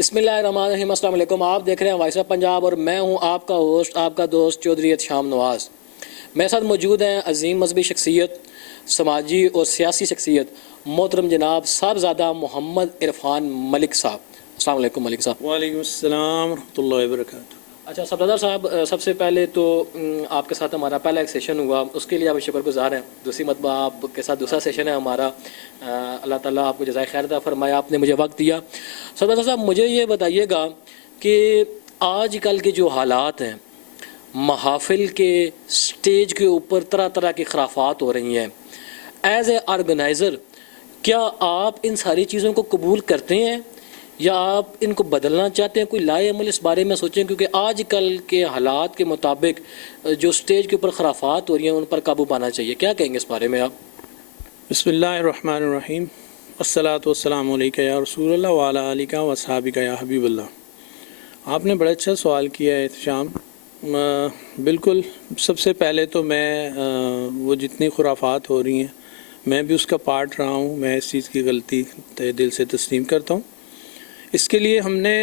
بسم اللہ الرحمن الرحیم۔ السلام علیکم۔ آپ دیکھ رہے ہیں وائس آف پنجاب اور میں ہوں آپ کا ہوسٹ، آپ کا دوست چودھری احتشام نواز۔ میرے ساتھ موجود ہیں عظیم مذہبی شخصیت، سماجی اور سیاسی شخصیت محترم جناب صاحبزادہ محمد عرفان ملک صاحب۔ السلام علیکم ملک صاحب۔ وعلیکم السلام ورحمۃ اللہ وبرکاتہ۔ اچھا صاحبزادہ صاحب، سب سے پہلے تو آپ کے ساتھ ہمارا پہلا ایک سیشن ہوا، اس کے لیے آپ شکر گزار ہیں۔ دوسری مرتبہ آپ کے ساتھ دوسرا سیشن ہے ہمارا۔ اللہ تعالیٰ آپ کو جزائے خیر عطا فرمایا، آپ نے مجھے وقت دیا۔ صاحبزادہ صاحب مجھے یہ بتائیے گا کہ آج کل کے جو حالات ہیں، محافل کے سٹیج کے اوپر طرح طرح کی خرافات ہو رہی ہیں، ایز اے آرگنائزر کیا آپ ان ساری چیزوں کو قبول کرتے ہیں یا آپ ان کو بدلنا چاہتے ہیں؟ کوئی لائے عمل اس بارے میں سوچیں، کیونکہ آج کل کے حالات کے مطابق جو سٹیج کے اوپر خرافات ہو رہی ہیں ان پر قابو پانا چاہیے۔ کیا کہیں گے اس بارے میں آپ؟ بسم اللہ الرحمن الرحیم، والصلاۃ والسلام علیکہ یا رسول اللہ وعلی آلکہ واصحابہ یا حبیب اللہ۔ آپ نے بڑا اچھا سوال کیا ہے احتشام۔ بالکل، سب سے پہلے تو میں وہ جتنی خرافات ہو رہی ہیں میں بھی اس کا پارٹ رہا ہوں، میں اس چیز کی غلطی تہ دل سے تسلیم کرتا ہوں۔ اس کے لیے ہم نے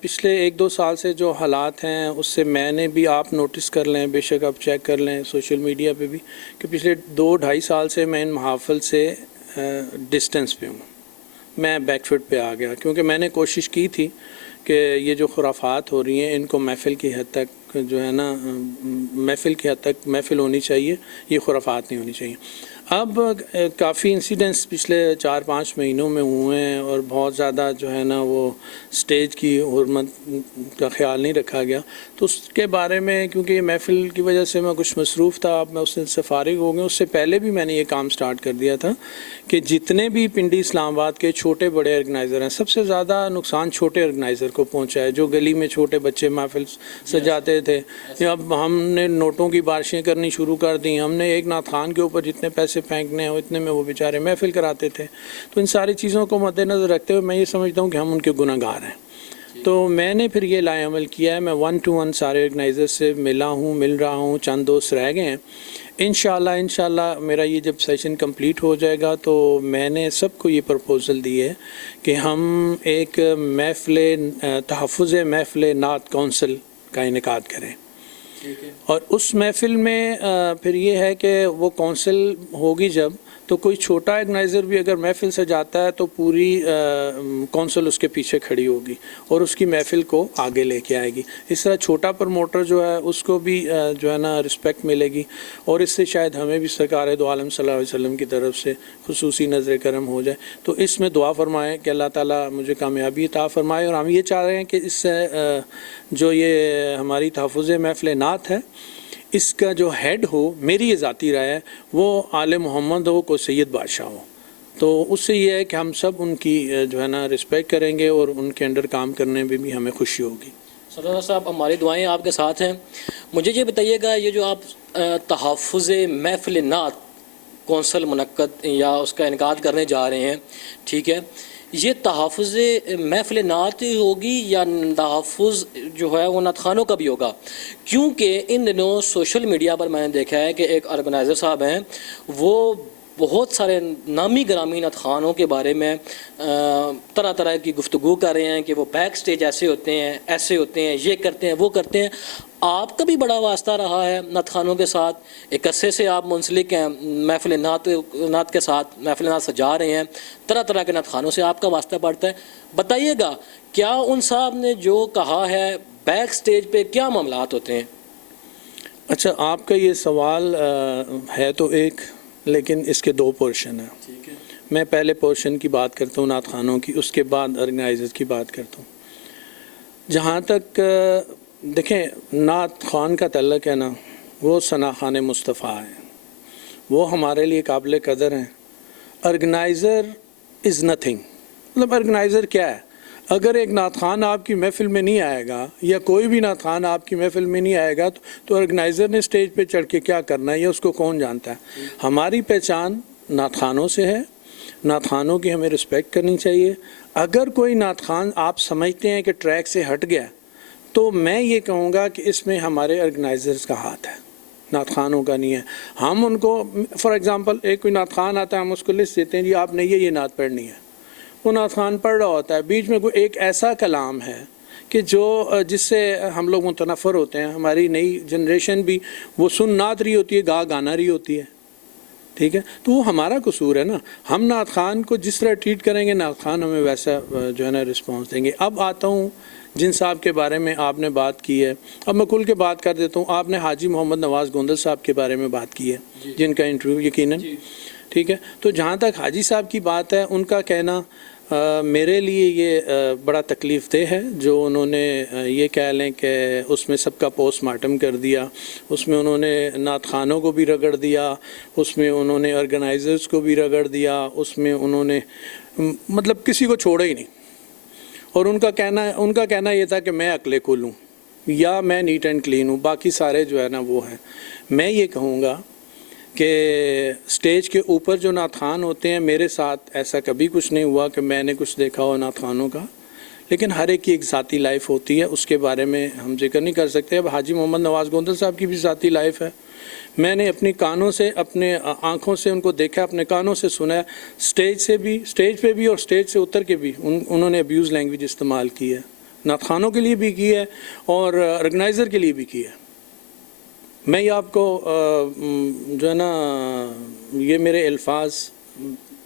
پچھلے 1-2 سال سے جو حالات ہیں اس سے میں نے بھی، آپ نوٹس کر لیں، بے شک آپ چیک کر لیں سوشل میڈیا پہ بھی، کہ پچھلے 2-2.5 سال سے میں ان محافل سے ڈسٹنس پہ ہوں۔ میں بیک فٹ پہ آ گیا، کیونکہ میں نے کوشش کی تھی کہ یہ جو خرافات ہو رہی ہیں ان کو محفل کی حد تک جو ہے نا، محفل کی حد تک محفل ہونی چاہیے، یہ خرافات نہیں ہونی چاہیے۔ اب کافی انسیڈنٹس پچھلے 4-5 مہینوں میں ہوئے ہیں اور بہت زیادہ جو ہے نا وہ سٹیج کی حرمت کا خیال نہیں رکھا گیا، تو اس کے بارے میں کیونکہ یہ محفل کی وجہ سے میں کچھ مصروف تھا، اب میں اس سے فارغ ہو گیا۔ اس سے پہلے بھی میں نے یہ کام سٹارٹ کر دیا تھا کہ جتنے بھی پنڈی اسلام آباد کے چھوٹے بڑے آرگنائزر ہیں، سب سے زیادہ نقصان چھوٹے آرگنائزر کو پہنچا ہے، جو گلی میں چھوٹے بچے محفل سجاتے تھے۔ اب ہم نے نوٹوں کی بارشیں کرنی شروع کر دیں، ہم نے ایک نعت خان کے اوپر جتنے پیسے پھینکنے ہیں اتنے میں وہ بیچارے محفل کراتے تھے۔ تو ان ساری چیزوں کو مد نظر رکھتے ہوئے میں یہ سمجھتا ہوں کہ ہم ان کے گناہ گار ہیں۔ تو میں نے پھر یہ لائے عمل کیا ہے، میں 1 to 1 سارے آرگنائزر سے مل رہا ہوں، چند دوست رہ گئے ہیں۔ انشاءاللہ میرا یہ جب سیشن کمپلیٹ ہو جائے گا تو میں نے سب کو یہ پرپوزل دی ہے کہ ہم ایک تحفظ محفل نعت کونسل کا انعقاد کریں، اور اس محفل میں پھر یہ ہے کہ وہ کونسل ہوگی جب، تو کوئی چھوٹا آرگنائزر بھی اگر محفل سے جاتا ہے تو پوری کونسل اس کے پیچھے کھڑی ہوگی اور اس کی محفل کو آگے لے کے آئے گی۔ اس طرح چھوٹا پروموٹر جو ہے اس کو بھی جو ہے نا رسپیکٹ ملے گی، اور اس سے شاید ہمیں بھی سرکار دو عالم صلی اللہ علیہ وسلم کی طرف سے خصوصی نظر کرم ہو جائے۔ تو اس میں دعا فرمائیں کہ اللہ تعالیٰ مجھے کامیابی عطا فرمائے، اور ہم یہ چاہ رہے ہیں کہ اس سے جو یہ ہماری تحفظ محفل نعت ہے اس کا جو ہیڈ ہو، میری یہ ذاتی رائے ہے، وہ آل محمد ہو، کو سید بادشاہ ہو۔ تو اس سے یہ ہے کہ ہم سب ان کی جو ہے نا رسپیکٹ کریں گے اور ان کے انڈر کام کرنے میں بھی ہمیں خوشی ہوگی۔ صدر صاحب ہماری دعائیں آپ کے ساتھ ہیں۔ مجھے یہ بتائیے گا، یہ جو آپ تحفظ محفل نعت کونسل منعقد یا اس کا انعقاد کرنے جا رہے ہیں، ٹھیک ہے، یہ تحفظ محفل نعت ہوگی یا تحفظ جو ہے وہ نعت خانوں کا بھی ہوگا؟ کیونکہ ان دنوں سوشل میڈیا پر میں نے دیکھا ہے کہ ایک آرگنائزر صاحب ہیں، وہ بہت سارے نامی گرامی نعت خانوں کے بارے میں طرح طرح کی گفتگو کر رہے ہیں کہ وہ بیک سٹیج ایسے ہوتے ہیں، ایسے ہوتے ہیں، یہ کرتے ہیں، وہ کرتے ہیں۔ آپ کا بھی بڑا واسطہ رہا ہے نعت خانوں کے ساتھ، ایک عرصے سے آپ منسلک ہیں محفل نعت کے ساتھ، محفل نعت سجا رہے ہیں، طرح طرح کے نعت خانوں سے آپ کا واسطہ پڑتا ہے۔ بتائیے گا کیا ان صاحب نے جو کہا ہے بیک سٹیج پہ کیا معاملات ہوتے ہیں؟ اچھا، آپ کا یہ سوال ہے تو ایک، لیکن اس کے 2 پورشن ہیں۔ میں پہلے پورشن کی بات کرتا ہوں نعت خانوں کی، اس کے بعد آرگنائزر کی بات کرتا ہوں۔ جہاں تک دیکھیں نعت خان کا تعلق ہے نا، وہ ثنا خان مصطفیٰ ہیں، وہ ہمارے لیے قابل قدر ہیں۔ آرگنائزر از نتھنگ، مطلب آرگنائزر کیا ہے؟ اگر ایک نعت خان آپ کی محفل میں نہیں آئے گا یا کوئی بھی نعت خان آپ کی محفل میں نہیں آئے گا تو آرگنائزر نے سٹیج پہ چڑھ کے کیا کرنا ہے، یہ اس کو کون جانتا ہے؟ ہماری پہچان نعت خانوں سے ہے، نعت خانوں کی ہمیں رسپیکٹ کرنی چاہیے۔ اگر کوئی نعت خان آپ سمجھتے ہیں کہ ٹریک سے ہٹ گیا تو میں یہ کہوں گا کہ اس میں ہمارے آرگنائزرز کا ہاتھ ہے، نعت خانوں کا نہیں ہے۔ ہم ان کو فار ایگزامپل ایک کوئی نعت خان آتا ہے، ہم اس کو لسٹ دیتے ہیں، جی آپ نے یہ نعت پڑھنی ہے، وہ نعت خوان پڑھ رہا ہوتا ہے، بیچ میں کوئی ایک ایسا کلام ہے کہ جو جس سے ہم لوگ متنفر ہوتے ہیں، ہماری نئی جنریشن بھی وہ سن نعت رہی ہوتی ہے، گانا رہی ہوتی ہے، ٹھیک ہے، تو وہ ہمارا قصور ہے نا. ہم نعت خوان کو جس طرح ٹریٹ کریں گے، نعت خوان ہمیں ویسا جو ہے نا رسپانس دیں گے. اب آتا ہوں جن صاحب کے بارے میں آپ نے بات کی ہے، اب میں کل کے بات کر دیتا ہوں. آپ نے حاجی محمد نواز گوندل صاحب کے بارے میں بات کی ہے، جن کا انٹرویو یقیناً ٹھیک ہے. تو جہاں تک حاجی صاحب کی بات ہے، ان کا کہنا میرے لیے یہ بڑا تکلیف دہ ہے جو انہوں نے یہ کہہ لیں کہ اس میں سب کا پوسٹ مارٹم کر دیا، اس میں انہوں نے نعت خوانوں کو بھی رگڑ دیا، اس میں انہوں نے آرگنائزرز کو بھی رگڑ دیا، اس میں انہوں نے مطلب کسی کو چھوڑا ہی نہیں. اور ان کا کہنا یہ تھا کہ میں عقل کل ہوں یا میں نیٹ اینڈ کلین ہوں، باقی سارے جو ہے نا وہ ہیں. میں یہ کہوں گا کہ سٹیج کے اوپر جو نعت خوان ہوتے ہیں، میرے ساتھ ایسا کبھی کچھ نہیں ہوا کہ میں نے کچھ دیکھا ہو نعت خوانوں کا، لیکن ہر ایک کی ایک ذاتی لائف ہوتی ہے، اس کے بارے میں ہم ذکر نہیں کر سکتے. اب حاجی محمد نواز گوندل صاحب کی بھی ذاتی لائف ہے، میں نے اپنی کانوں سے، اپنے آنکھوں سے ان کو دیکھا، اپنے کانوں سے سنا، سٹیج پہ بھی اور سٹیج سے اتر کے بھی انہوں نے ابیوز لینگویج استعمال کی ہے، نعت خوانوں کے لیے بھی کی ہے اور آرگنائزر کے لیے بھی کی ہے. میں یہ آپ کو جو ہے نا یہ میرے الفاظ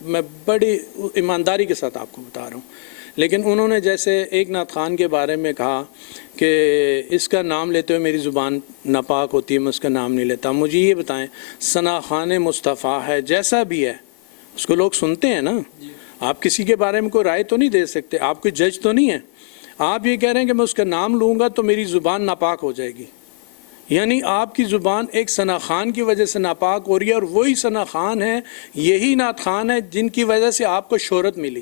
میں بڑی ایمانداری کے ساتھ آپ کو بتا رہا ہوں، لیکن انہوں نے جیسے ایک نعت خوان کے بارے میں کہا کہ اس کا نام لیتے ہوئے میری زبان ناپاک ہوتی ہے، میں اس کا نام نہیں لیتا. مجھے یہ بتائیں، ثنا خوان مصطفیٰ ہے، جیسا بھی ہے اس کو لوگ سنتے ہیں نا. آپ کسی کے بارے میں کوئی رائے تو نہیں دے سکتے، آپ کوئی جج تو نہیں ہیں. آپ یہ کہہ رہے ہیں کہ میں اس کا نام لوں گا تو میری زبان ناپاک ہو جائے گی، یعنی آپ کی زبان ایک ثنا خوان کی وجہ سے ناپاک ہو رہی ہے، اور وہی ثنا خوان ہے، یہی نعت خوان ہے جن کی وجہ سے آپ کو شہرت ملی.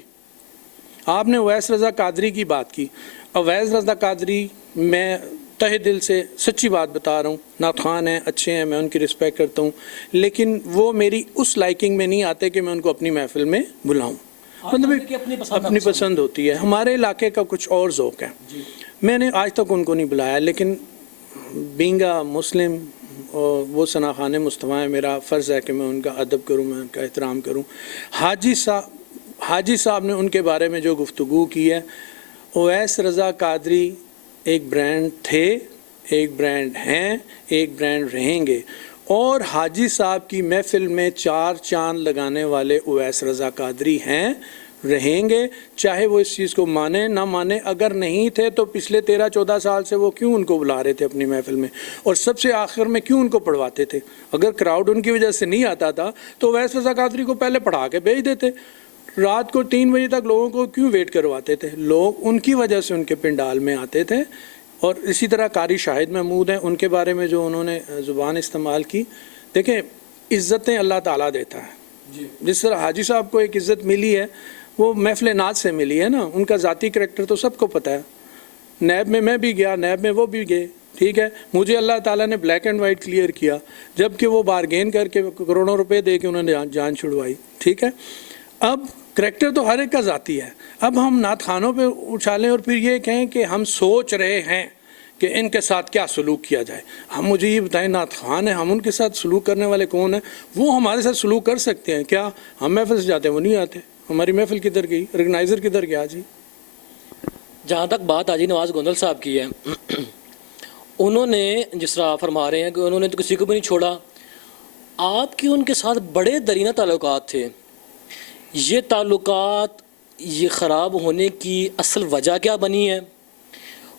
آپ نے اویس رضا قادری کی بات کی. اویس رضا قادری، میں تہ دل سے سچی بات بتا رہا ہوں، نعت خوان ہیں، اچھے ہیں، میں ان کی رسپیکٹ کرتا ہوں، لیکن وہ میری اس لائکنگ میں نہیں آتے کہ میں ان کو اپنی محفل میں بلاؤں. مطلب اپنی پسند ہوتی ہے، ہمارے علاقے کا کچھ اور ذوق ہے. میں نے آج تک ان کو نہیں بلایا، لیکن بینگا مسلم اور وہ ثنا خوان مصطفیٰ ہے، میرا فرض ہے کہ میں ان کا ادب کروں، میں ان کا احترام کروں. حاجی صاحب نے ان کے بارے میں جو گفتگو کی ہے، اویس رضا قادری ایک برانڈ تھے، ایک برانڈ ہیں، ایک برانڈ رہیں گے، اور حاجی صاحب کی محفل میں 4 چاند لگانے والے اویس رضا قادری ہیں، رہیں گے، چاہے وہ اس چیز کو مانیں نہ مانیں. اگر نہیں تھے تو پچھلے 13-14 سال سے وہ کیوں ان کو بلا رہے تھے اپنی محفل میں، اور سب سے آخر میں کیوں ان کو پڑھواتے تھے؟ اگر کراؤڈ ان کی وجہ سے نہیں آتا تھا تو اویس رضا قادری کو پہلے پڑھا کے بھیج دیتے. رات کو 3 بجے تک لوگوں کو کیوں ویٹ کرواتے تھے؟ لوگ ان کی وجہ سے ان کے پنڈال میں آتے تھے. اور اسی طرح قاری شاہد محمود ہیں، ان کے بارے میں جو انہوں نے زبان استعمال کی، دیکھیں عزتیں اللہ تعالیٰ دیتا ہے. جس طرح حاجی صاحب کو ایک عزت ملی ہے، وہ محفل نعت سے ملی ہے نا. ان کا ذاتی کریکٹر تو سب کو پتہ ہے. نیب میں بھی گیا، نیب میں وہ بھی گئے، ٹھیک ہے. مجھے اللہ تعالیٰ نے بلیک اینڈ وائٹ کلیئر کیا، جبکہ وہ بارگین کر کے کروڑوں روپے دے کے انہوں نے جان چھڑوائی، ٹھیک ہے. اب کریکٹر تو ہر ایک کا ذاتی ہے. اب ہم نعت خوانوں پہ اچھالیں اور پھر یہ کہیں کہ ہم سوچ رہے ہیں کہ ان کے ساتھ کیا سلوک کیا جائے. ہم مجھے یہ بتائیں، نعت خوان ہیں، ہم ان کے ساتھ سلوک کرنے والے کون ہیں؟ وہ ہمارے ساتھ سلوک کر سکتے ہیں کیا؟ ہم محفل سے جاتے ہیں، وہ نہیں آتے. ہماری محفل کدھر گئی؟ آرگنائزر کدھر گیا؟ جی جہاں تک بات حاجی نواز گوندل صاحب کی ہے، انہوں نے جس طرح آپ فرما رہے ہیں کہ انہوں نے تو کسی کو بھی نہیں چھوڑا. آپ کے ان کے ساتھ بڑے درینہ تعلقات تھے. یہ تعلقات یہ خراب ہونے کی اصل وجہ کیا بنی ہے؟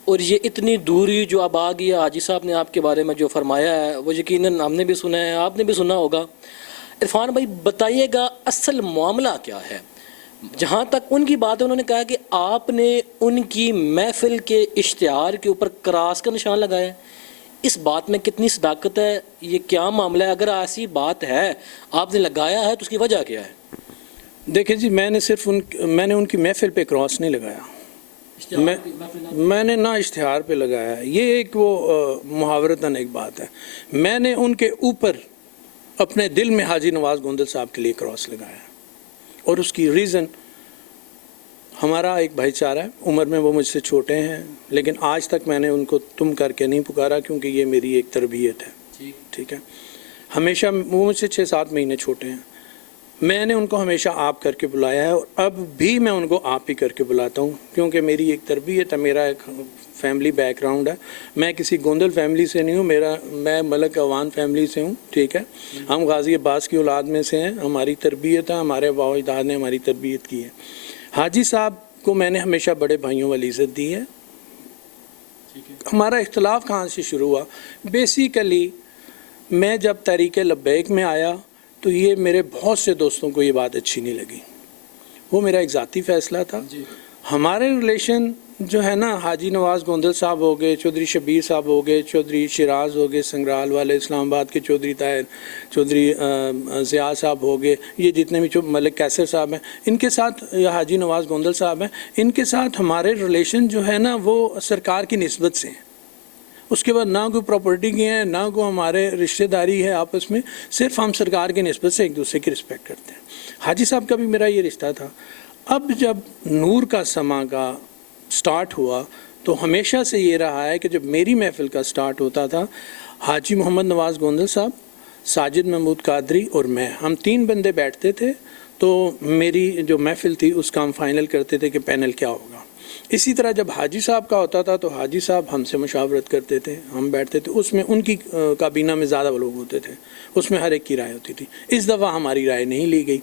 اور یہ اتنی دوری جو اب آ گئی ہے، حاجی صاحب نے آپ کے بارے میں جو فرمایا ہے وہ یقیناً ہم نے بھی سنا ہے، آپ نے بھی سنا ہوگا. عرفان بھائی بتائیے گا اصل معاملہ کیا ہے؟ جہاں تک ان کی بات ہے، انہوں نے کہا کہ آپ نے ان کی محفل کے اشتہار کے اوپر کراس کا نشان لگایا ہے. اس بات میں کتنی صداقت ہے؟ یہ کیا معاملہ ہے؟ اگر ایسی بات ہے آپ نے لگایا ہے تو اس کی وجہ کیا ہے؟ دیکھیں جی، میں نے ان کی محفل پہ کراس نہیں لگایا، میں نے نہ اشتہار پہ لگایا. یہ ایک وہ محاورتاً ایک بات ہے. میں نے ان کے اوپر اپنے دل میں حاجی نواز گوندل صاحب کے لیے کراس لگایا، اور اس کی ریزن ہمارا ایک بھائی چارہ ہے. عمر میں وہ مجھ سے چھوٹے ہیں، لیکن آج تک میں نے ان کو تم کر کے نہیں پکارا، کیونکہ یہ میری ایک تربیت ہے، ٹھیک ہے. ہمیشہ وہ مجھ سے 6-7 مہینے چھوٹے ہیں. میں نے ان کو ہمیشہ آپ کر کے بلایا ہے اور اب بھی میں ان کو آپ ہی کر کے بلاتا ہوں، کیونکہ میری ایک تربیت ہے، میرا ایک فیملی بیک گراؤنڈ ہے. میں کسی گوندل فیملی سے نہیں ہوں، میں ملک عوان فیملی سے ہوں. ٹھیک ہے، ہم غازی عباس کی اولاد میں سے ہیں. ہماری تربیت ہے، ہمارے آباء و اجداد نے ہماری تربیت کی ہے. حاجی صاحب کو میں نے ہمیشہ بڑے بھائیوں والی عزت دی ہے. ہمارا اختلاف کہاں سے شروع ہوا؟ بیسیکلی میں جب تحریک لبیک میں آیا تو یہ میرے بہت سے دوستوں کو یہ بات اچھی نہیں لگی. وہ میرا ایک ذاتی فیصلہ تھا. ہمارے ریلیشن جو ہے نا، حاجی نواز گوندل صاحب ہو گئے، چودھری شبیر صاحب ہو گئے، چودھری شیراز ہو گئے سنگرال والے، اسلام آباد کے چودھری طاہر، چودھری ضیاء صاحب ہو گئے، یہ جتنے بھی ملک کیسر صاحب ہیں، ان کے ساتھ، یا حاجی نواز گوندل صاحب ہیں، ان کے ساتھ ہمارے ریلیشن جو ہے نا وہ سرکار کی نسبت سے ہیں. اس کے بعد نہ کوئی پراپرٹی کی ہیں، نہ کوئی ہمارے رشتہ داری ہے آپس میں، صرف ہم سرکار کی نسبت سے ایک دوسرے کی رسپیکٹ کرتے ہیں. حاجی صاحب کا بھی میرا یہ رشتہ تھا. اب جب نور کا سما کا سٹارٹ ہوا تو ہمیشہ سے یہ رہا ہے کہ جب میری محفل کا سٹارٹ ہوتا تھا، حاجی محمد نواز گوندل صاحب، ساجد محمود قادری اور میں، ہم 3 بندے بیٹھتے تھے تو میری جو محفل تھی اس کا ہم فائنل کرتے تھے کہ پینل کیا ہوگا. اسی طرح جب حاجی صاحب کا ہوتا تھا تو حاجی صاحب ہم سے مشاورت کرتے تھے، ہم بیٹھتے تھے، اس میں ان کی کابینہ میں زیادہ لوگ ہوتے تھے، اس میں ہر ایک کی رائے ہوتی تھی. اس دفعہ ہماری رائے نہیں لی گئی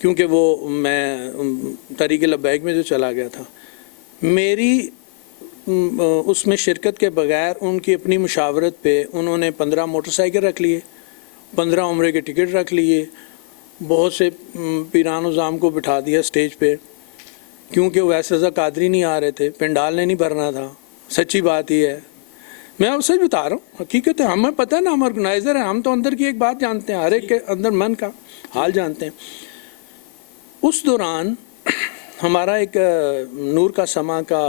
کیونکہ وہ میں تحریک لبیک میں جو چلا گیا تھا، میری اس میں شرکت کے بغیر ان کی اپنی مشاورت پہ انہوں نے 15 موٹر سائیکل رکھ لیے، 15 عمرے کے ٹکٹ رکھ لیے، بہت سے پیران وزام کو بٹھا دیا سٹیج پہ، کیونکہ ویسے رضا قادری نہیں آ رہے تھے، پنڈال نے نہیں بھرنا تھا. سچی بات یہ ہے، میں آپ سے بتا رہا ہوں، حقیقت ہے. ہمیں پتہ ہے نا، ہم آرگنائزر ہیں، ہم تو اندر کی ایک بات جانتے ہیں، ہر ایک کے اندر من کا حال جانتے ہیں. اس دوران ہمارا ایک نور کا سما کا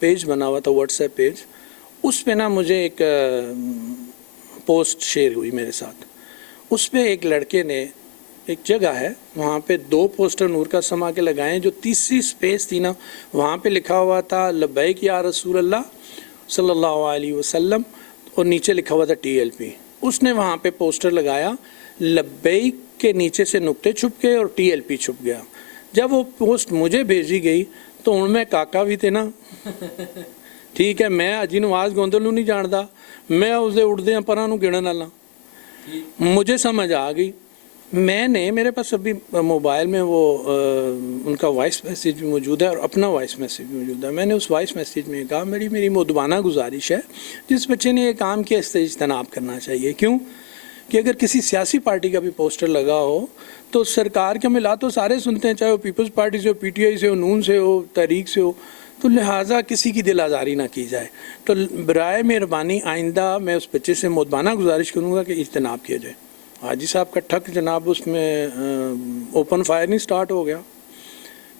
پیج بنا ہوا تھا، واٹس ایپ پیج. اس پہ نا مجھے ایک پوسٹ شیئر ہوئی میرے ساتھ. اس پہ ایک لڑکے نے، ایک جگہ ہے وہاں پہ 2 پوسٹر نور کا سما کے لگائے ہیں، جو تیسری سپیس تھی نا وہاں پہ لکھا ہوا تھا لبیک یا رسول اللہ صلی اللہ علیہ وسلم، اور نیچے لکھا ہوا تھا TLP. اس نے وہاں پہ پوسٹر لگایا، لبیک کے نیچے سے نقطے چھپ گئے اور TLP چھپ گیا. جب وہ پوسٹ مجھے بھیجی گئی تو ان میں کاکا بھی تھے نا. ٹھیک ہے، میں حاجی نواز گوندل نوں نہیں جانتا، میں اسے اڑدے ہیں پراں نوں گنن والا. مجھے سمجھ آ گئی. میں نے، میرے پاس ابھی موبائل میں وہ ان کا وائس میسیج بھی موجود ہے اور اپنا وائس میسیج بھی موجود ہے. میں نے اس وائس میسیج میں کہا، میری مؤدبانہ گزارش ہے، جس بچے نے یہ کام کیا اس سے اجتناب کرنا چاہیے. کیوں کہ اگر کسی سیاسی پارٹی کا بھی پوسٹر لگا ہو تو سرکار کے ملا تو سارے سنتے ہیں، چاہے وہ پیپلز پارٹی سے ہو، PTI سے ہو، نون سے ہو، تحریک سے ہو، تو لہٰذا کسی کی دل آزاری نہ کی جائے. تو برائے مہربانی آئندہ میں اس بچے سے مؤدبانہ گزارش کروں گا کہ اجتناب کیا جائے. حاجی صاحب کا ٹھک جناب اس میں اوپن فائر نہیں سٹارٹ ہو گیا.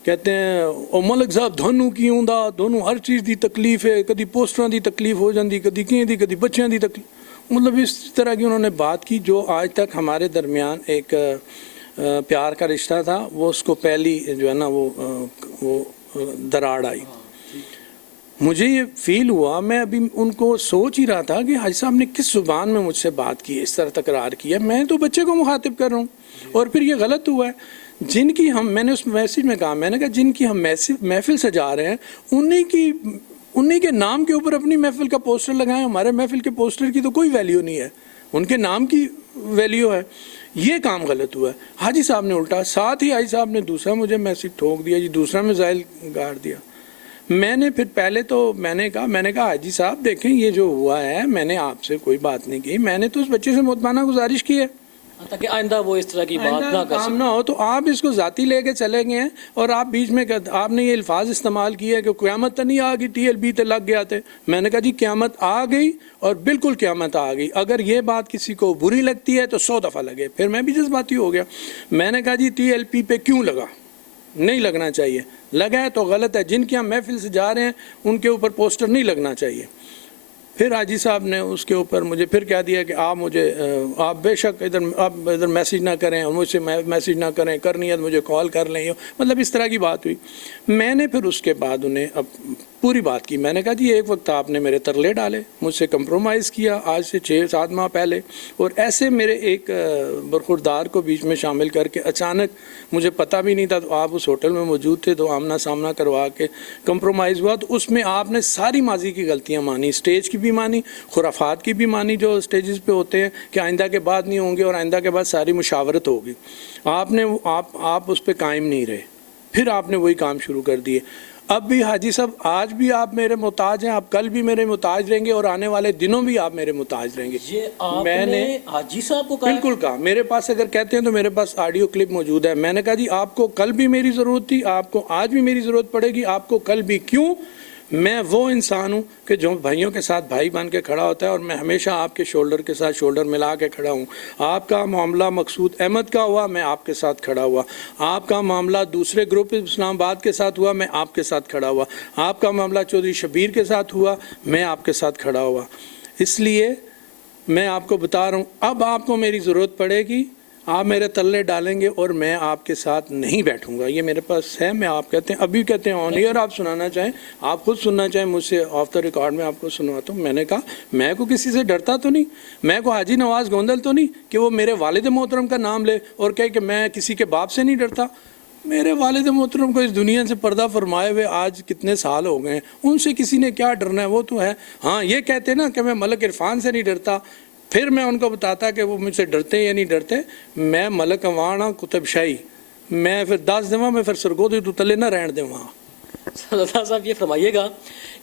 کہتے ہیں او ملک صاحب دھونوں کی ہوندا، دونوں ہر چیز دی تکلیف ہے، کدی پوسٹراں دی تکلیف ہو جاندی، کدی کہیں دی، کدی بچیاں دی تکلیف. مطلب اس طرح کی انہوں نے بات کی جو آج تک ہمارے درمیان ایک پیار کا رشتہ تھا، وہ اس کو پہلی جو ہے نا وہ دراڑ آئی. مجھے یہ فیل ہوا، میں ابھی ان کو سوچ ہی رہا تھا کہ حاجی صاحب نے کس زبان میں مجھ سے بات کی، اس طرح تکرار کیا. میں تو بچے کو مخاطب کر رہا ہوں. اور پھر یہ غلط ہوا ہے. جن کی ہم، میں نے اس میسیج میں کہا، میں نے کہا جن کی ہم محفل سجا رہے ہیں انہیں کے نام کے اوپر اپنی محفل کا پوسٹر لگائیں. ہمارے محفل کے پوسٹر کی تو کوئی ویلیو نہیں ہے، ان کے نام کی ویلیو ہے. یہ کام غلط ہوا ہے. حاجی صاحب نے الٹا، ساتھ ہی حاجی صاحب نے دوسرا مجھے میسیج ٹھوک دیا جی، دوسرا میزائل گاڑ دیا. میں نے پھر پہلے تو میں نے کہا حاجی صاحب دیکھیں یہ جو ہوا ہے، میں نے آپ سے کوئی بات نہیں کی، میں نے تو اس بچے سے مؤدبانہ گزارش کی ہے تاکہ آئندہ وہ اس طرح کی بات نہ کر کام نہ ہو. تو آپ اس کو ذاتی لے کے چلے گئے ہیں اور آپ بیچ میں آپ نے یہ الفاظ استعمال کیے کہ قیامت تو نہیں آ گئی، TLP تے لگ گیا تھے. میں نے کہا جی قیامت آ گئی، اور بالکل قیامت آ گئی. اگر یہ بات کسی کو بری لگتی ہے تو 100 دفعہ لگے. پھر میں بھی جذباتی ہو گیا. میں نے کہا جی TLP پہ کیوں لگا؟ نہیں لگنا چاہیے. لگا ہے تو غلط ہے. جن کی ہم محفل سے جا رہے ہیں ان کے اوپر پوسٹر نہیں لگنا چاہیے. پھر حاجی صاحب نے اس کے اوپر مجھے پھر کہہ دیا کہ آپ بے شک ادھر میسیج نہ کریں اور مجھ سے میسیج نہ کریں، کرنی ہے مجھے کال کر لیں، مطلب اس طرح کی بات ہوئی۔ میں نے پھر اس کے بعد انہیں اب پوری بات کی، میں نے کہا جی ایک وقت آپ نے میرے ترلے ڈالے، مجھ سے کمپرومائز کیا آج سے 6-7 ماہ پہلے، اور ایسے میرے ایک برخوردار کو بیچ میں شامل کر کے اچانک مجھے پتہ بھی نہیں تھا، تو آپ اس ہوٹل میں موجود تھے، تو آمنا سامنا کروا کے کمپرومائز ہوا۔ تو اس میں آپ نے ساری ماضی کی غلطیاں مانی، اسٹیج کی بھی مانی، خرافات کی بھی مانی جو اسٹیجز پہ ہوتے ہیں کہ آئندہ کے بعد نہیں ہوں گے، اور آئندہ کے بعد ساری مشاورت ہوگی، آپ اس پہ قائم نہیں رہے، پھر آپ نے وہی کام شروع کر دیے۔ اب بھی حاجی صاحب آج بھی آپ میرے محتاج ہیں، آپ کل بھی میرے محتاج رہیں گے، اور آنے والے دنوں بھی آپ میرے محتاج رہیں گے۔ یہ آپ نے حاجی صاحب کو کہا؟ بالکل کہا، میرے پاس اگر کہتے ہیں تو میرے پاس آڈیو کلپ موجود ہے، میں نے کہا جی آپ کو کل بھی میری ضرورت تھی، آپ کو آج بھی میری ضرورت پڑے گی، آپ کو کل بھی۔ کیوں؟ میں وہ انسان ہوں کہ جو بھائیوں کے ساتھ بھائی بن کے کھڑا ہوتا ہے، اور میں ہمیشہ آپ کے شولڈر کے ساتھ شولڈر ملا کے کھڑا ہوں۔ آپ کا معاملہ مقصود احمد کا ہوا، میں آپ کے ساتھ کھڑا ہوا۔ آپ کا معاملہ دوسرے گروپ اسلام آباد کے ساتھ ہوا، میں آپ کے ساتھ کھڑا ہوا۔ آپ کا معاملہ چودھری شبیر کے ساتھ ہوا، میں آپ کے ساتھ کھڑا ہوا۔ اس لیے میں آپ کو بتا رہا ہوں، اب آپ کو میری ضرورت پڑے گی، آپ میرے تلے ڈالیں گے اور میں آپ کے ساتھ نہیں بیٹھوں گا۔ یہ میرے پاس ہے، میں آپ کہتے ہیں ابھی کہتے ہیں آن ایئر آپ سنانا چاہیں، آپ خود سننا چاہیں مجھ سے آف دا ریکارڈ میں آپ کو سنواتا ہوں۔ میں نے کہا میں کو کسی سے ڈرتا تو نہیں، میں کو حاجی نواز گوندل تو نہیں کہ وہ میرے والد محترم کا نام لے اور کہے کہ میں کسی کے باپ سے نہیں ڈرتا۔ میرے والد محترم کو اس دنیا سے پردہ فرمائے ہوئے آج کتنے سال ہو گئے ہیں، ان سے کسی نے کیا ڈرنا ہے، وہ تو ہے۔ ہاں یہ کہتے ہیں نا کہ میں ملک عرفان سے نہیں ڈرتا، پھر میں ان کو بتاتا کہ وہ مجھ سے ڈرتے یا نہیں ڈرتے۔ میں ملک عوانہ کتب شاہی، میں پھر 10 دواں میں پھر سرگودی تو تلے نہ رہن دیں وہاں۔ سردار صاحب یہ فرمائیے گا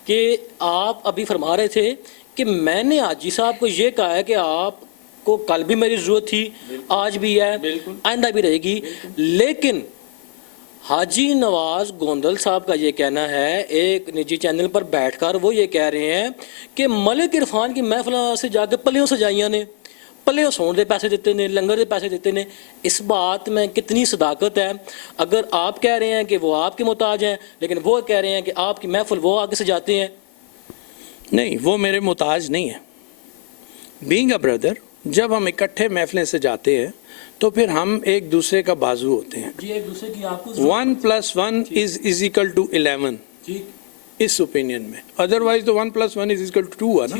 کہ آپ ابھی فرما رہے تھے کہ میں نے حاجی صاحب کو یہ کہا ہے کہ آپ کو کل بھی میری ضرورت تھی، آج بھی ہے، آئندہ بھی رہے گی، لیکن حاجی نواز گوندل صاحب کا یہ کہنا ہے ایک نجی چینل پر بیٹھ کر، وہ یہ کہہ رہے ہیں کہ ملک عرفان کی محفلوں سے جا کے پلیوں سجائیاں نے، پلیوں سون دے پیسے دیتے نے، لنگر دے پیسے دیتے نے۔ اس بات میں کتنی صداقت ہے؟ اگر آپ کہہ رہے ہیں کہ وہ آپ کے محتاج ہیں، لیکن وہ کہہ رہے ہیں کہ آپ کی محفل وہ آگے سجاتے ہیں۔ نہیں، وہ میرے محتاج نہیں ہے۔ بینگ اے بردر، جب ہم اکٹھے محفلیں سجاتے ہیں تو پھر ہم ایک دوسرے کا بازو ہوتے ہیں۔ جی، ایک دوسرے کی آپ کو 1+1=11 اس اوپینین میں، ادروائز تو 1+1=2 ہے نا،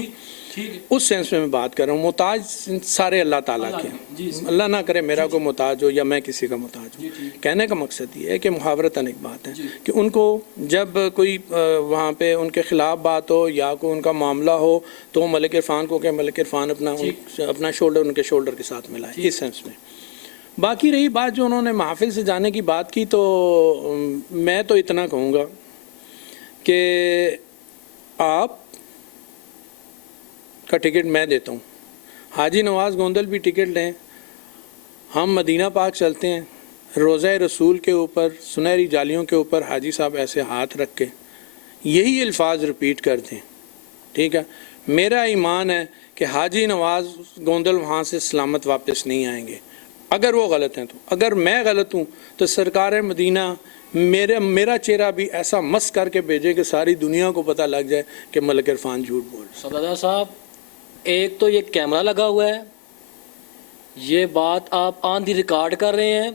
اس سینس میں بات کر رہا ہوں۔ محتاج سارے اللہ تعالیٰ کے ہیں، اللہ نہ کرے میرا کوئی محتاج ہو یا میں کسی کا محتاج ہوں۔ کہنے کا مقصد یہ ہے کہ محاورتاً ایک بات ہے کہ ان کو جب کوئی وہاں پہ ان کے خلاف بات ہو یا کوئی ان کا معاملہ ہو تو ملک عرفان کو کہ ملک عرفان اپنا شولڈر ان کے شولڈر کے ساتھ ملائے، اس سینس میں۔ باقی رہی بات جو انہوں نے محافل سے جانے کی بات کی، تو میں تو اتنا کہوں گا کہ آپ کا ٹکٹ میں دیتا ہوں، حاجی نواز گوندل بھی ٹکٹ لیں، ہم مدینہ پاک چلتے ہیں، روضہ رسول کے اوپر سنہری جالیوں کے اوپر حاجی صاحب ایسے ہاتھ رکھ کے یہی الفاظ رپیٹ کر دیں، ٹھیک ہے؟ میرا ایمان ہے کہ حاجی نواز گوندل وہاں سے سلامت واپس نہیں آئیں گے، اگر وہ غلط ہیں تو۔ اگر میں غلط ہوں تو سرکار مدینہ میرا چہرہ بھی ایسا مس کر کے بھیجے کہ ساری دنیا کو پتہ لگ جائے کہ ملک عرفان جھوٹ بول رہا ہے۔ سردار صاحب، ایک تو یہ کیمرہ لگا ہوا ہے، یہ بات آپ آن دی ریکارڈ کر رہے ہیں،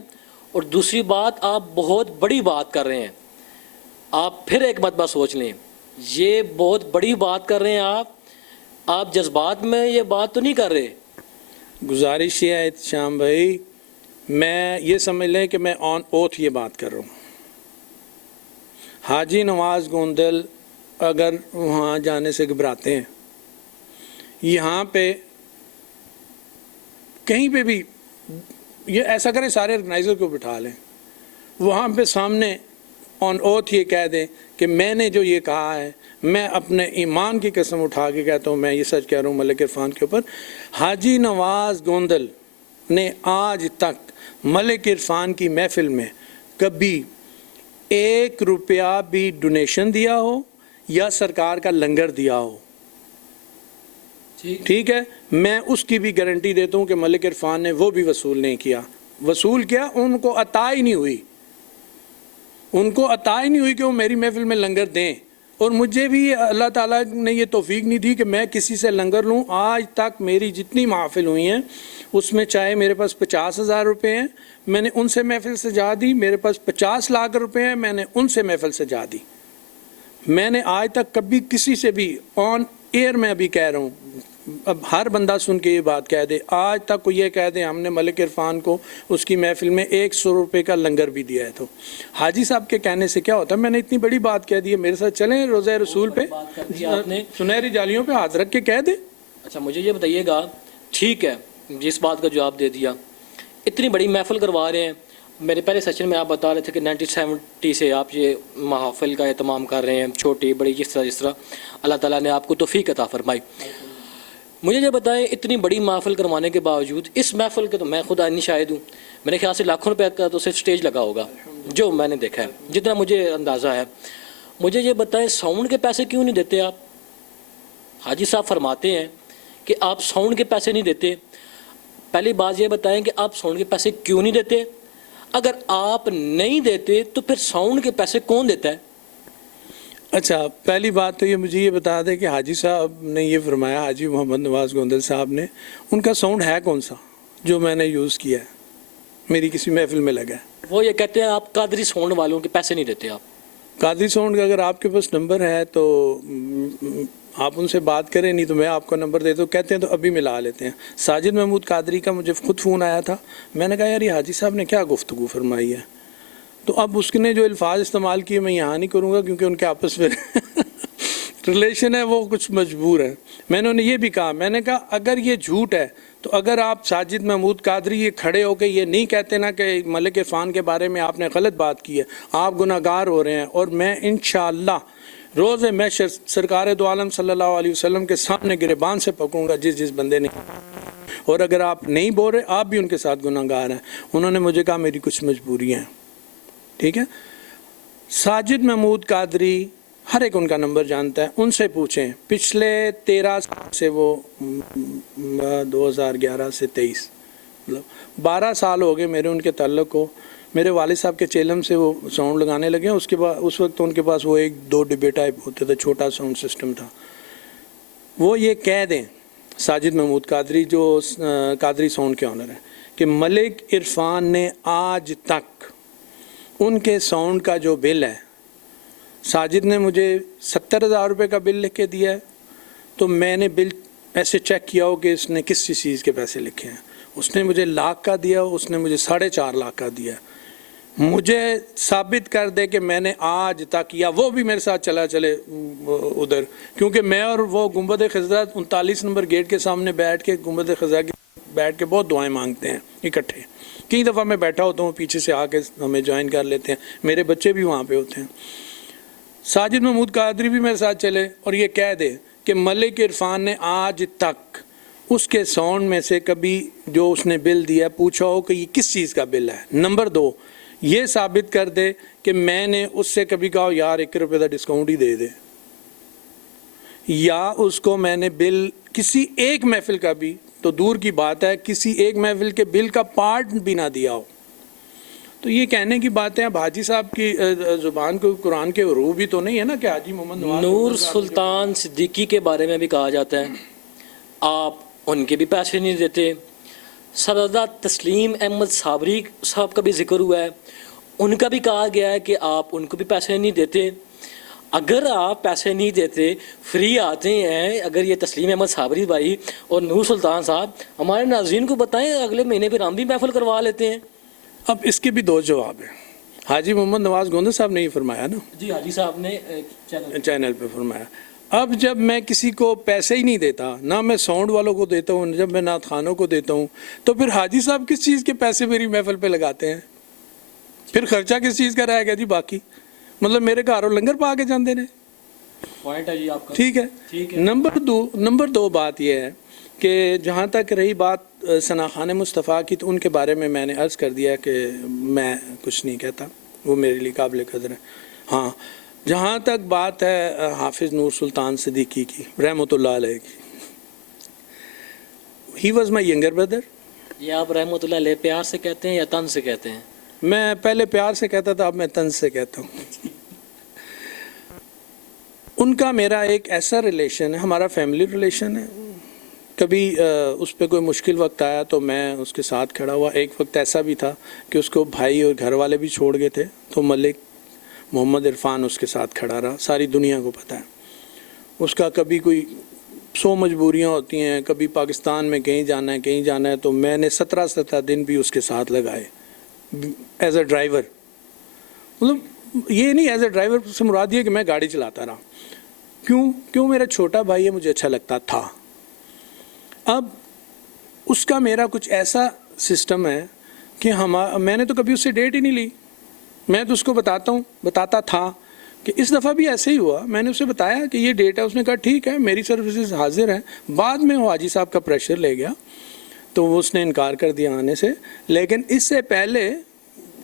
اور دوسری بات آپ بہت بڑی بات کر رہے ہیں۔ آپ پھر ایک مرتبہ سوچ لیں، یہ بہت بڑی بات کر رہے ہیں آپ جذبات میں یہ بات تو نہیں کر رہے۔ گزارش یہ ہے احتشام بھائی، میں یہ سمجھ لیں کہ میں آن اوتھ یہ بات کر رہا ہوں۔ حاجی نواز گوندل اگر وہاں جانے سے گھبراتے ہیں، یہاں پہ کہیں پہ بھی یہ ایسا کریں، سارے آرگنائزر کو بٹھا لیں، وہاں پہ سامنے آن اوتھ یہ کہہ دیں کہ میں نے جو یہ کہا ہے، میں اپنے ایمان کی قسم اٹھا کے کہتا ہوں، میں یہ سچ کہہ رہا ہوں ملک عرفان کے اوپر، حاجی نواز گوندل نے آج تک ملک عرفان کی محفل میں کبھی 1 روپیہ بھی ڈونیشن دیا ہو یا سرکار کا لنگر دیا ہو، ٹھیک ہے؟ میں اس کی بھی گارنٹی دیتا ہوں کہ ملک عرفان نے وہ بھی وصول نہیں کیا۔ وصول کیا، ان کو عطا ہی نہیں ہوئی، ان کو عطا ہی نہیں ہوئی کہ وہ میری محفل میں لنگر دیں۔ اور مجھے بھی اللہ تعالیٰ نے یہ توفیق نہیں دی کہ میں کسی سے لنگر لوں. آج تک میری جتنی محافل ہوئی ہیں اس میں چاہے میرے پاس 50,000 روپے ہیں میں نے ان سے محفل سجا دی, میرے پاس 50 لاکھ روپے ہیں میں نے ان سے محفل سجا دی. میں نے آج تک کبھی کسی سے بھی آن ایئر میں ابھی کہہ رہا ہوں, اب ہر بندہ سن کے یہ بات کہہ دے, آج تک کوئی یہ کہہ دے ہم نے ملک عرفان کو اس کی محفل میں 100 روپے کا لنگر بھی دیا ہے. تو حاجی صاحب کے کہنے سے کیا ہوتا ہے, میں نے اتنی بڑی بات کہہ دی ہے, میرے ساتھ چلیں روزہ رسول پہ, آپ نے سنہری جالیوں پہ ہاتھ رکھ کے کہہ دے. اچھا مجھے یہ بتائیے گا, ٹھیک ہے جس بات کا جواب دے دیا, اتنی بڑی محفل کروا رہے ہیں, میرے پہلے سیشن میں آپ بتا رہے تھے کہ 1970 سے آپ یہ محافل کا اہتمام کر رہے ہیں, چھوٹی بڑی جس طرح اللہ تعالیٰ نے آپ کو توفیق عطا فرمائی. مجھے یہ بتائیں اتنی بڑی محفل کروانے کے باوجود, اس محفل کے تو میں خود عینی شاہد ہوں, میرے خیال سے لاکھوں روپے کا تو صرف سٹیج لگا ہوگا جو میں نے دیکھا ہے, جتنا مجھے اندازہ ہے. مجھے یہ بتائیں ساؤنڈ کے پیسے کیوں نہیں دیتے آپ؟ حاجی صاحب فرماتے ہیں کہ آپ ساؤنڈ کے پیسے نہیں دیتے. پہلی بات یہ بتائیں کہ آپ ساؤنڈ کے پیسے کیوں نہیں دیتے؟ اگر آپ نہیں دیتے تو پھر ساؤنڈ کے پیسے کون دیتا ہے؟ اچھا پہلی بات تو یہ مجھے یہ بتا دیں کہ حاجی صاحب نے یہ فرمایا, حاجی محمد نواز گوندل صاحب نے, ان کا ساؤنڈ ہے کون سا جو میں نے یوز کیا ہے میری کسی محفل میں لگا ہے؟ وہ یہ کہتے ہیں آپ قادری ساؤنڈ والوں کے پیسے نہیں دیتے. آپ قادری ساؤنڈ کا اگر آپ کے پاس نمبر ہے تو آپ ان سے بات کریں, نہیں تو میں آپ کو نمبر دیتا ہوں, کہتے ہیں تو ابھی ملا لیتے ہیں. ساجد محمود قادری کا مجھے خود فون آیا تھا, میں نے کہا یار یہ حاجی صاحب نے کیا گفتگو فرمائی ہے, تو اب اس نے جو الفاظ استعمال کیے میں یہاں نہیں کروں گا کیونکہ ان کے آپس میں ریلیشن ہے, وہ کچھ مجبور ہے. میں نے انہیں یہ بھی کہا, میں نے کہا اگر یہ جھوٹ ہے تو اگر آپ ساجد محمود قادری یہ کھڑے ہو کے یہ نہیں کہتے نا کہ ملک عرفان کے بارے میں آپ نے غلط بات کی ہے, آپ گناہ گار ہو رہے ہیں, اور میں انشاءاللہ روز محشر سرکار دو عالم صلی اللہ علیہ وسلم کے سامنے گریبان سے پکوں گا جس بندے نے, اور اگر آپ نہیں بول رہے آپ بھی ان کے ساتھ گناہ گار ہیں. انہوں نے مجھے کہا میری کچھ مجبوریاں ہیں. ٹھیک ہے, ساجد محمود قادری ہر ایک ان کا نمبر جانتا ہے, ان سے پوچھیں. پچھلے 13 سال سے وہ 2011 سے 23 مطلب 12 سال ہو گئے میرے ان کے تعلق کو. میرے والد صاحب کے چیلم سے وہ ساؤنڈ لگانے لگے ہیں. اس کے بعد اس وقت ان کے پاس وہ 1-2 ڈبے ٹائپ ہوتے تھے, چھوٹا ساؤنڈ سسٹم تھا. وہ یہ کہہ دیں ساجد محمود قادری جو قادری ساؤنڈ کے آنر ہیں کہ ملک عرفان نے آج تک ان کے ساؤنڈ کا جو بل ہے, ساجد نے مجھے 70,000 روپے کا بل لکھ کے دیا ہے, تو میں نے بل ایسے چیک کیا ہو کہ اس نے کس چیز کے پیسے لکھے ہیں. اس نے مجھے لاکھ کا دیا, اس نے مجھے 4.5 لاکھ کا دیا. مجھے ثابت کر دے کہ میں نے آج تک, یا وہ بھی میرے ساتھ چلے ادھر, کیونکہ میں اور وہ گنبد خضرا 39 نمبر گیٹ کے سامنے بیٹھ کے گنبد خضرا کے بیٹھ کے بہت دعائیں مانگتے ہیں اکٹھے. کئی دفعہ میں بیٹھا ہوتا ہوں, پیچھے سے آ کے ہمیں جوائن کر لیتے ہیں, میرے بچے بھی وہاں پہ ہوتے ہیں. ساجد محمود قادری بھی میرے ساتھ چلے اور یہ کہہ دے کہ ملک عرفان نے آج تک اس کے ساؤنڈ میں سے کبھی جو اس نے بل دیا پوچھا ہو کہ یہ کس چیز کا بل ہے. نمبر 2, یہ ثابت کر دے کہ میں نے اس سے کبھی کہا یار 1 روپے کا ڈسکاؤنٹ ہی دے دے, یا اس کو میں نے بل کسی ایک محفل کا بھی, تو دور کی بات ہے کسی ایک محفل کے بل کا پارٹ بھی نہ دیا ہو. تو یہ کہنے کی باتیں اب حاجی صاحب کی زبان کو قرآن کے حروف بھی تو نہیں ہے نا کہ حاجی محمد نور سلطان صدیقی کے بارے میں بھی کہا جاتا ہے آپ ان کے بھی پیسے نہیں دیتے. سردار تسلیم احمد صابری صاحب کا بھی ذکر ہوا ہے, ان کا بھی کہا گیا ہے کہ آپ ان کو بھی پیسے نہیں دیتے. اگر آپ پیسے نہیں دیتے, فری آتے ہیں, اگر یہ تسلیم احمد صابری بھائی اور نور سلطان صاحب ہمارے ناظرین کو بتائیں, اگلے مہینے پھر ہم بھی محفل کروا لیتے ہیں. اب اس کے بھی 2 جواب ہیں. حاجی محمد نواز گوندل صاحب نے یہ فرمایا نا, جی حاجی صاحب نے چینل پہ فرمایا. اب جب میں کسی کو پیسے ہی نہیں دیتا, نہ میں ساؤنڈ والوں کو دیتا ہوں, جب میں نعت خانوں کو دیتا ہوں, تو پھر حاجی صاحب کس چیز کے پیسے میری محفل پہ لگاتے ہیں؟ پھر خرچہ کس چیز کا رہے گا جی باقی؟ مطلب میرے گھروں لنگر پا کے جاندے نے. پوائنٹ ہے جی آپ کا. ٹھیک ہے. نمبر 2 بات یہ ہے کہ جہاں تک رہی بات ثنا خان مصطفیٰ کی, تو ان کے بارے میں نے عرض کر دیا کہ میں کچھ نہیں کہتا, وہ میرے لیے قابل قدر ہے. ہاں جہاں تک بات ہے حافظ نور سلطان صدیقی کی رحمۃ اللہ علیہ کی, he was my younger brother. یہ آپ رحمۃ اللہ علیہ پیار سے کہتے ہیں یا طنز سے کہتے ہیں؟ میں پہلے پیار سے کہتا تھا, اب میں طنز سے کہتا ہوں. ان کا میرا ایک ایسا ریلیشن ہے, ہمارا فیملی ریلیشن ہے. کبھی اس پہ کوئی مشکل وقت آیا تو میں اس کے ساتھ کھڑا ہوا. ایک وقت ایسا بھی تھا کہ اس کو بھائی اور گھر والے بھی چھوڑ گئے تھے, تو ملک محمد عرفان اس کے ساتھ کھڑا رہا. ساری دنیا کو پتہ ہے اس کا. کبھی کوئی 100 مجبوریاں ہوتی ہیں, کبھی پاکستان میں کہیں جانا ہے تو میں نے 17 دن بھی اس کے ساتھ لگائے ایز اے ڈرائیور. مطلب یہ نہیں ایز اے ڈرائیور سے مراد یہ کہ میں گاڑی چلاتا رہا. کیوں میرا چھوٹا بھائی ہے, مجھے اچھا لگتا تھا. اب اس کا میرا کچھ ایسا سسٹم ہے کہ میں نے تو کبھی اس سے ڈیٹ ہی نہیں لی. میں تو اس کو بتاتا تھا کہ اس دفعہ بھی ایسے ہی ہوا. میں نے اسے بتایا کہ یہ ڈیٹ ہے, اس نے کہا ٹھیک ہے میری سروسز حاضر ہیں. بعد میں وہ حاجی صاحب کا پریشر لے گیا تو اس نے انکار کر دیا آنے سے. لیکن اس سے پہلے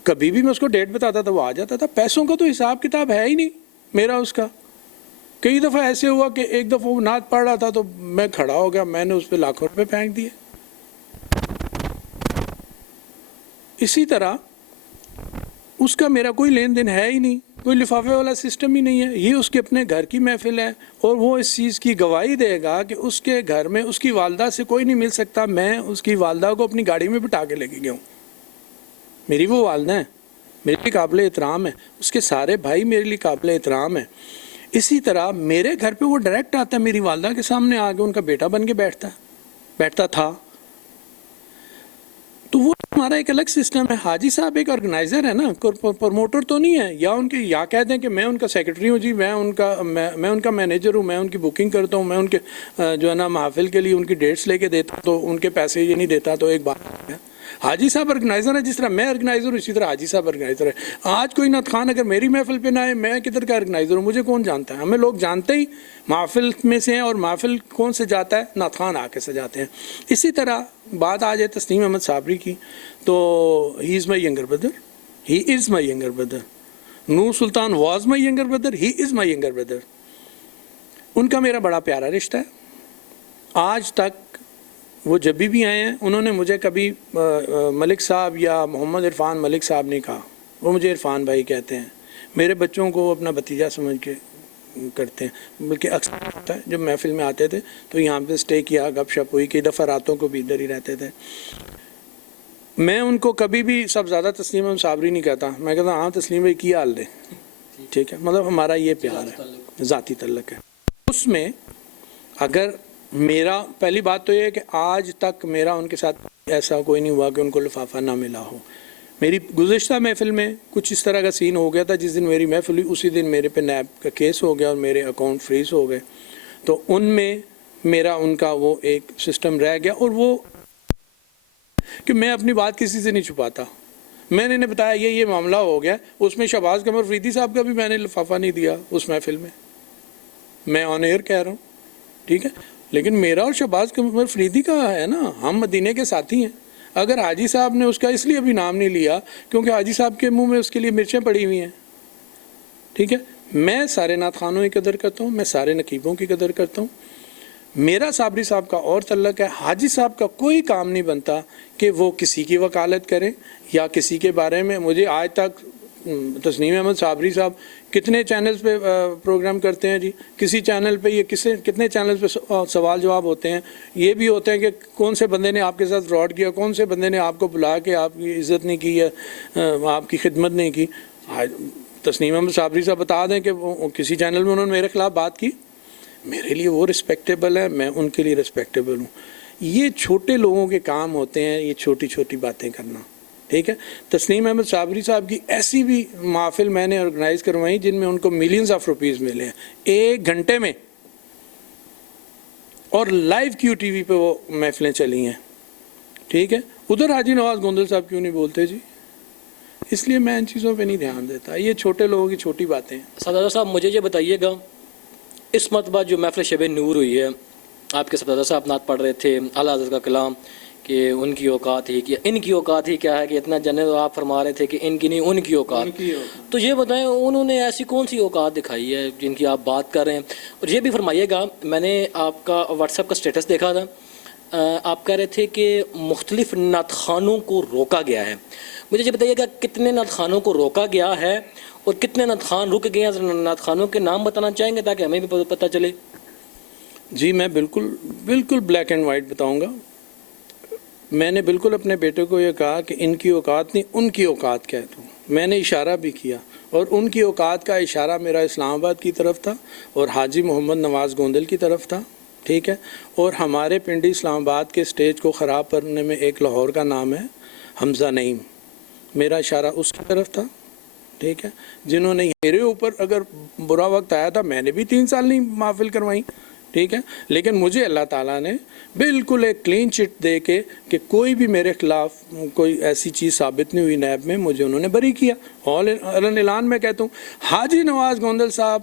کبھی بھی میں اس کو ڈیٹ بتاتا تھا, وہ آ جاتا تھا. پیسوں کا تو حساب کتاب ہے ہی نہیں میرا اس کا. کئی دفعہ ایسے ہوا کہ ایک دفعہ وہ نعت پڑھ رہا تھا تو میں کھڑا ہو گیا, میں نے اس پہ لاکھوں روپے پھینک دیے. اسی طرح اس کا میرا کوئی لین دین ہے ہی نہیں, کوئی لفافے والا سسٹم ہی نہیں ہے. یہ اس کے اپنے گھر کی محفل ہے اور وہ اس چیز کی گواہی دے گا کہ اس کے گھر میں اس کی والدہ سے کوئی نہیں مل سکتا. میں اس کی والدہ کو اپنی گاڑی میں بٹھا کے لے کے گیا ہوں. میری وہ والدہ ہیں, میرے لیے قابل احترام ہے. اس کے سارے بھائی میرے لیے قابل احترام ہیں. اسی طرح میرے گھر پہ وہ ڈائریکٹ آتا ہے, میری والدہ کے سامنے آ کے ان کا بیٹا بن کے بیٹھتا تھا. تو وہ ہمارا ایک الگ سسٹم ہے. حاجی صاحب ایک آرگنائزر ہے نا, پروموٹر تو نہیں ہے. یا کہتے ہیں کہ میں ان کا سیکرٹری ہوں جی, میں ان کا مینیجر ہوں, میں ان کی بکنگ کرتا ہوں, میں ان کے جو ہے نا محافل کے لیے ان کی ڈیٹس لے کے دیتا ہوں, تو ان کے پیسے یہ نہیں دیتا. تو ایک بات ہے, حاجی صاحب آرگنائزر ہے. جس طرح میں آرگنائزر ہوں اسی طرح حاجی صاحب آرگنائزر ہے. آج کوئی نعت خان اگر میری محفل پہ نہ آئے, میں کدھر کا آرگنائزر ہوں, مجھے کون جانتا ہے. ہمیں لوگ جانتے ہی محفل میں سے ہیں, اور محفل کون سے جاتا ہے, نعت خان آ کے سجاتے ہیں. اسی طرح بات آ جائے تسنیم احمد صابری کی, تو he is my younger brother. Noor Sultan was my younger brother, he is my younger brother. ان کا میرا بڑا پیارا رشتہ ہے. آج تک وہ جب بھی آئے ہیں انہوں نے مجھے کبھی ملک صاحب یا محمد عرفان ملک صاحب نہیں کہا. وہ مجھے عرفان بھائی کہتے ہیں. میرے بچوں کو اپنا بھتیجا سمجھ کے کرتے ہیں. بلکہ اکثر جب محفل میں آتے تھے تو یہاں پہ اسٹے کیا, گپ شپ ہوئی, کئی دفعہ راتوں کو بھی ادھر ہی رہتے تھے. میں ان کو کبھی بھی سب زیادہ تسلیم احمد صابری نہیں کہتا, میں کہتا ہاں تسلیم بھائی کی حال دے, ٹھیک ہے. مطلب ہمارا یہ پیار ہے, ذاتی تعلق ہے. اس میں اگر میرا پہلی بات تو یہ ہے کہ آج تک میرا ان کے ساتھ ایسا کوئی نہیں ہوا کہ ان کو لفافہ نہ ملا ہو. میری گزشتہ محفل میں کچھ اس طرح کا سین ہو گیا تھا. جس دن میری محفل ہوئی اسی دن میرے پہ نیب کا کیس ہو گیا اور میرے اکاؤنٹ فریز ہو گئے. تو ان میں میرا ان کا وہ ایک سسٹم رہ گیا, اور وہ کہ میں اپنی بات کسی سے نہیں چھپاتا. میں نے انہیں بتایا یہ معاملہ ہو گیا. اس میں شہباز قمر فریدی صاحب کا بھی میں نے لفافہ نہیں دیا اس محفل میں آن ایئر کہہ رہا ہوں, ٹھیک ہے. لیکن میرا اور شہباز قمر فریدی کا ہے نا, ہم مدینے کے ساتھی ہیں. اگر حاجی صاحب نے اس کا اس لیے ابھی نام نہیں لیا کیونکہ حاجی صاحب کے منہ میں اس کے لیے مرچیں پڑی ہوئی ہیں, ٹھیک ہے. میں سارے نعت خانوں کی قدر کرتا ہوں, میں سارے نقیبوں کی قدر کرتا ہوں. میرا صابری صاحب کا اور تعلق ہے. حاجی صاحب کا کوئی کام نہیں بنتا کہ وہ کسی کی وکالت کرے یا کسی کے بارے میں. مجھے آج تک تسنیم احمد صابری صاحب کتنے چینلز پہ پروگرام کرتے ہیں جی, کسی چینل پہ یہ کتنے چینلز پہ سوال جواب ہوتے ہیں. یہ بھی ہوتے ہیں کہ کون سے بندے نے آپ کے ساتھ فراڈ کیا, کون سے بندے نے آپ کو بلا کے آپ کی عزت نہیں کی یا آپ کی خدمت نہیں کی. تسنیم احمد صابری صاحب بتا دیں کہ وہ کسی چینل میں انہوں نے میرے خلاف بات کی, میرے لیے وہ رسپیکٹیبل ہے, میں ان کے لیے رسپیکٹیبل ہوں. یہ چھوٹے لوگوں کے کام ہوتے ہیں یہ چھوٹی چھوٹی باتیں کرنا, ٹھیک ہے. تسنیم احمد صابری صاحب کی ایسی بھی محافل میں نے آرگنائز کروائی جن میں ان کو ملینز آف روپیز ملے ہیں 1 گھنٹے میں, اور لائیو کیو ٹی وی پہ وہ محفلیں چلی ہیں, ٹھیک ہے. ادھر حاجی نواز گوندل صاحب کیوں نہیں بولتے جی, اس لیے میں ان چیزوں پہ نہیں دھیان دیتا. یہ چھوٹے لوگوں کی چھوٹی باتیں ہیں. صدر صاحب مجھے یہ بتائیے گا, اس مرتبہ جو محفل شب نور ہوئی ہے, آپ کے صدر صاحب نعت پڑھ رہے تھے, اعلیٰ حضرت کا کلام کہ ان کی اوقات ہی کیا, ان کی اوقات ہی کیا ہے کہ اتنا جنرل آپ فرما رہے تھے کہ ان کی نہیں ان کی اوقات. تو یہ بتائیں انہوں نے ایسی کون سی اوقات دکھائی ہے جن کی آپ بات کر رہے ہیں. اور یہ بھی فرمائیے گا, میں نے آپ کا واٹس ایپ کا سٹیٹس دیکھا تھا آپ کہہ رہے تھے کہ مختلف نعت خوانوں کو روکا گیا ہے. مجھے یہ بتائیے گا کتنے نعت خوانوں کو روکا گیا ہے اور کتنے نعت خوان رک گئے ہیں؟ نعت خوانوں کے نام بتانا چاہیں گے تاکہ ہمیں بھی پتہ چلے. جی میں بالکل بلیک اینڈ وائٹ بتاؤں گا. میں نے بالکل اپنے بیٹے کو یہ کہا کہ ان کی اوقات نہیں ان کی اوقات کہہ دوں. میں نے اشارہ بھی کیا اور ان کی اوقات کا اشارہ میرا اسلام آباد کی طرف تھا اور حاجی محمد نواز گوندل کی طرف تھا. ٹھیک ہے. اور ہمارے پنڈی اسلام آباد کے سٹیج کو خراب کرنے میں ایک لاہور کا نام ہے حمزہ نعیم. میرا اشارہ اس کی طرف تھا. ٹھیک ہے. جنہوں نے میرے اوپر اگر برا وقت آیا تھا میں نے بھی 3 سال نہیں محفل کروائی. ٹھیک ہے. لیکن مجھے اللہ تعالیٰ نے بالکل ایک کلین چٹ دے کے کہ کوئی بھی میرے خلاف کوئی ایسی چیز ثابت نہیں ہوئی نیب میں, مجھے انہوں نے بری کیا. علن اعلان میں کہتا ہوں حاجی نواز گوندل صاحب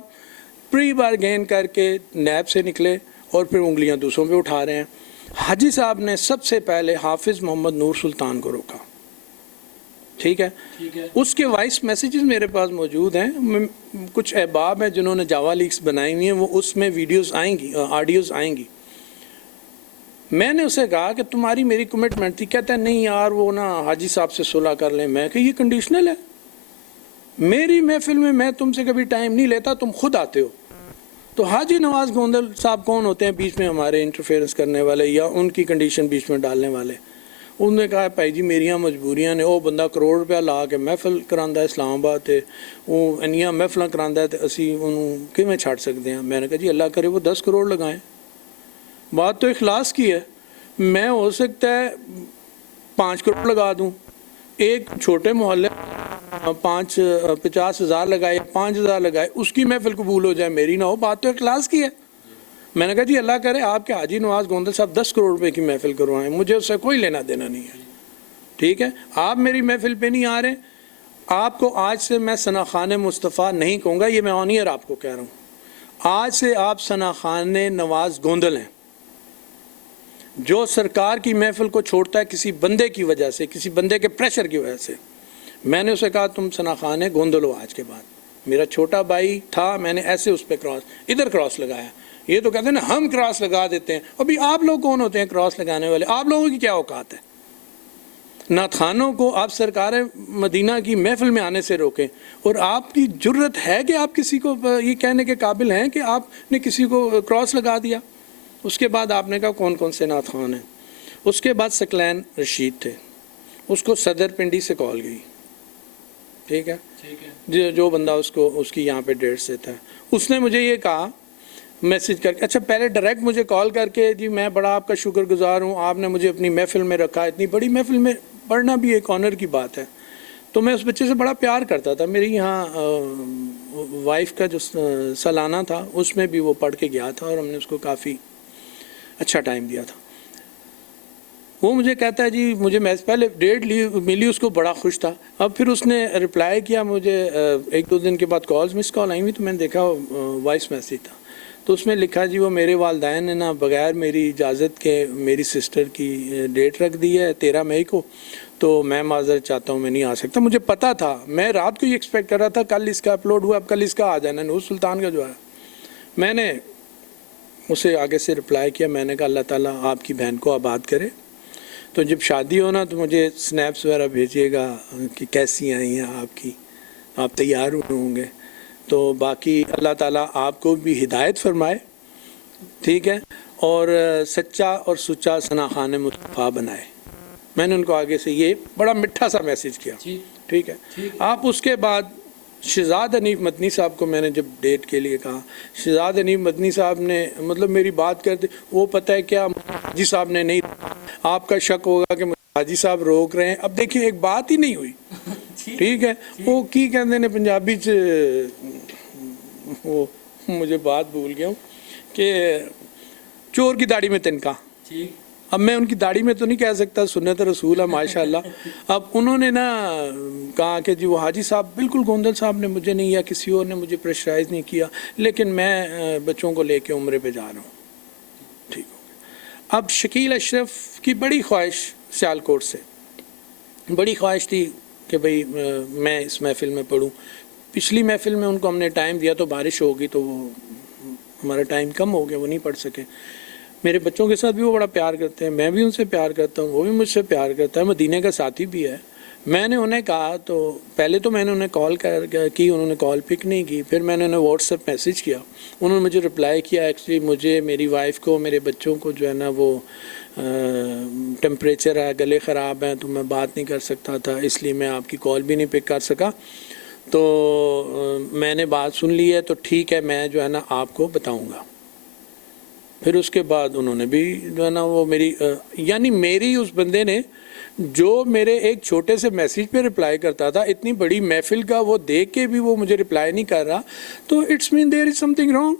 پری بارگین کر کے نیب سے نکلے اور پھر انگلیاں دوسروں پہ اٹھا رہے ہیں. حاجی صاحب نے سب سے پہلے حافظ محمد نور سلطان کو روکا. ٹھیک ہے. اس کے وائس میسیجز میرے پاس موجود ہیں. کچھ احباب ہیں جنہوں نے جاوا لیکس بنائی ہوئی ہیں, وہ اس میں ویڈیوز آئیں گی, آڈیوز آئیں گی. میں نے اسے کہا کہ تمہاری میری کمٹمنٹ تھی. کہتا ہے نہیں یار وہ نا حاجی صاحب سے صلح کر لیں. میں کہ یہ کنڈیشنل ہے. میری محفل میں میں تم سے کبھی ٹائم نہیں لیتا, تم خود آتے ہو. تو حاجی نواز گوندل صاحب کون ہوتے ہیں بیچ میں ہمارے انٹرفیئرنس کرنے والے یا ان کی کنڈیشن بیچ میں ڈالنے والے؟ انہوں نے کہا بھائی جی میریاں مجبوریاں نے, وہ بندہ کروڑ روپیہ لا کے محفل کراندہ ہے اسلام آباد تے, وہ انیاں محفلاں کراندہ ہے تے اسی انہوں کیویں چھاڑ سکتے ہیں؟ میں نے کہا جی اللہ کرے وہ 10 کروڑ لگائیں. بات تو اخلاص کی ہے. میں ہو سکتا ہے 5 کروڑ لگا دوں, ایک چھوٹے محلے 50,000 لگائے 5,000 لگائے, اس کی محفل قبول ہو جائے میری نہ ہو. بات تو اخلاص کی ہے. میں نے کہا جی اللہ کرے آپ کے حاجی نواز گوندل صاحب 10 کروڑ روپے کی محفل کروائیں, مجھے اس سے کوئی لینا دینا نہیں ہے. ٹھیک ہے. آپ میری محفل پہ نہیں آ رہے, آپ کو آج سے میں ثنا خان مصطفیٰ نہیں کہوں گا, یہ میں آن ایئر آپ کو کہہ رہا ہوں. آج سے آپ ثنا خان نواز گوندل ہیں. جو سرکار کی محفل کو چھوڑتا ہے کسی بندے کی وجہ سے, کسی بندے کے پریشر کی وجہ سے, میں نے اسے کہا تم ثنا خان گوندل ہو آج کے بعد. میرا چھوٹا بھائی تھا, میں نے ایسے اس پہ ادھر کراس لگایا. یہ تو کہتے ہیں نا ہم کراس لگا دیتے ہیں. ابھی آپ لوگ کون ہوتے ہیں کراس لگانے والے؟ آپ لوگوں کی کیا اوقات ہے؟ نعت خوانوں کو آپ سرکار مدینہ کی محفل میں آنے سے روکیں, اور آپ کی جرت ہے کہ آپ کسی کو یہ کہنے کے قابل ہیں کہ آپ نے کسی کو کراس لگا دیا؟ اس کے بعد آپ نے کہا کون کون سے نعت خوان ہیں. اس کے بعد ثقلین رشید تھے, اس کو صدر پنڈی سے کال گئی. ٹھیک ہے. جو بندہ اس کی یہاں پہ 1.5 سے تھا, اس نے مجھے یہ کہا میسج کر کے, اچھا پہلے ڈائریکٹ مجھے کال کر کے جی میں بڑا آپ کا شکر گزار ہوں, آپ نے مجھے اپنی محفل میں رکھا. اتنی بڑی محفل میں پڑھنا بھی ایک آنر کی بات ہے. تو میں اس بچے سے بڑا پیار کرتا تھا. میری یہاں وائف کا جو سالانہ تھا اس میں بھی وہ پڑھ کے گیا تھا اور ہم نے اس کو کافی اچھا ٹائم دیا تھا. وہ مجھے کہتا ہے جی مجھے پہلے ڈیٹ ملی, اس کو بڑا خوش تھا. اب پھر اس نے رپلائی کیا مجھے 1-2 دن کے بعد مس کال آئی ہوئی, تو میں نے دیکھا وائس میسیج تھا. تو اس میں لکھا جی وہ میرے والدین نے نا بغیر میری اجازت کے میری سسٹر کی ڈیٹ رکھ دی ہے 13 مئی کو, تو میں معذرت چاہتا ہوں میں نہیں آ سکتا. مجھے پتا تھا, میں رات کو یہ ایکسپیکٹ کر رہا تھا کل اس کا اپلوڈ ہوا, اب کل اس کا آ جانا, نور سلطان کا جو ہے. میں نے اسے آگے سے رپلائی کیا, میں نے کہا اللہ تعالیٰ آپ کی بہن کو آباد کرے, تو جب شادی ہونا تو مجھے سنیپس وغیرہ بھیجیے گا کہ کیسی آئی ہیں آپ کی, آپ تیار ہوئے ہوں گے. تو باقی اللہ تعالیٰ آپ کو بھی ہدایت فرمائے. ٹھیک ہے. اور سچا اور سچا ثنا خان مصطفیٰ بنائے. میں نے ان کو آگے سے یہ بڑا مٹھا سا میسیج کیا. ٹھیک ہے. آپ اس کے بعد شہزاد حنیف مدنی صاحب کو میں نے جب ڈیٹ کے لیے کہا, شہزاد حنیف مدنی صاحب نے مطلب میری بات کرتے, وہ پتہ ہے کیا حاجی صاحب نے نہیں, آپ کا شک ہوگا کہ حاجی صاحب روک رہے ہیں. اب دیکھیں ایک بات ہی نہیں ہوئی. ٹھیک ہے. وہ کی کہتے ہیں پنجابی وہ مجھے بات بھول گیا ہوں کہ چور کی داڑھی میں تنکا. اب میں ان کی داڑھی میں تو نہیں کہہ سکتا, سنت رسول ہے ماشاءاللہ. اب انہوں نے نا کہا کہ جی وہ حاجی صاحب بالکل گوندل صاحب نے مجھے نہیں یا کسی اور نے مجھے پریشرائز نہیں کیا, لیکن میں بچوں کو لے کے عمرے پہ جا رہا ہوں. ٹھیک ہو گیا. اب شکیل اشرف کی بڑی خواہش, سیالکوٹ سے بڑی خواہش تھی کہ بھئی میں اس محفل میں پڑھوں. پچھلی محفل میں ان کو ہم نے ٹائم دیا تو بارش ہوگی تو وہ ہمارا ٹائم کم ہو گیا, وہ نہیں پڑھ سکے. میرے بچوں کے ساتھ بھی وہ بڑا پیار کرتے ہیں، میں بھی ان سے پیار کرتا ہوں، وہ بھی مجھ سے پیار کرتا ہے، مدینے کا ساتھی بھی ہے۔ میں نے انہیں کہا تو پہلے تو میں نے انہیں کال کی، انہوں نے کال پک نہیں کی، پھر میں نے انہیں واٹس ایپ میسیج کیا، انہوں نے مجھے رپلائی کیا ایکچولی مجھے میری وائف کو میرے بچوں کو جو ہے نا وہ ٹیمپریچر ہے، گلے خراب ہیں تو میں بات نہیں کر سکتا تھا، اس لیے میں آپ کی کال بھی نہیں پک کر سکا، تو میں نے بات سن لی ہے تو ٹھیک ہے میں جو ہے نا آپ کو بتاؤں گا۔ پھر اس کے بعد انہوں نے بھی جو ہے نا وہ یعنی میری اس بندے نے جو میرے ایک چھوٹے سے میسیج پہ رپلائی کرتا تھا، اتنی بڑی محفل کا وہ دیکھ کے بھی وہ مجھے رپلائی نہیں کر رہا، تو it's mean there is something wrong.